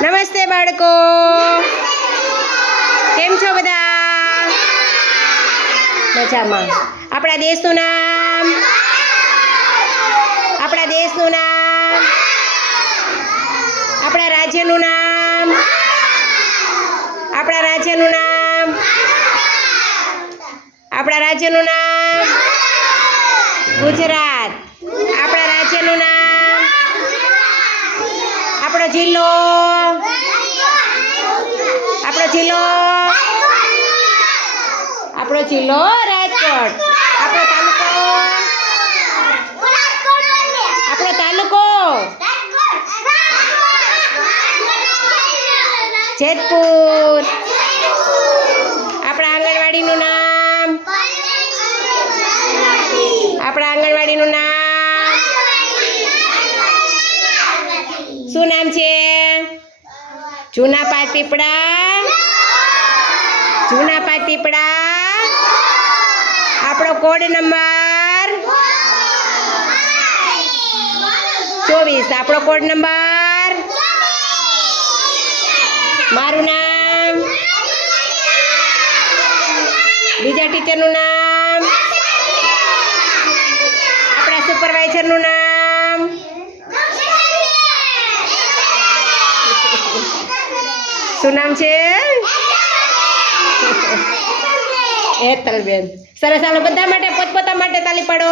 નમસ્તે બાળકો. કેમ છો બધા? મજામાં. આપણા દેશનું નામ? આપણા દેશનું નામ? આપણા રાજ્યનું નામ? આપણા રાજ્યનું નામ? આપણા રાજ્યનું નામ? ગુજરાત. આપણા રાજ્યનું નામ? આપણો જિલ્લો? આપણો આપણો જિલ્લો રાજકોટ. આપણો તાલુકો? આપણો તાલુકો? જેતપુર. આપણા આંગણવાડીનું નામ? આપણા આંગણવાડીનું નામ? શું નામ છે? જૂના પાત પીપળા? જૂના પીપળા? આપણો કોડ નંબર? ચોવીસ. આપણો કોડ નંબર? મારું નામ? બીજા ટીચરનું નામ? આપણા સુપરવાઇઝરનું નામ? શું નામ છે? હેતલબેન સરસ ચાલો બધા માટે પોતપોતા માટે તાલી પાડો.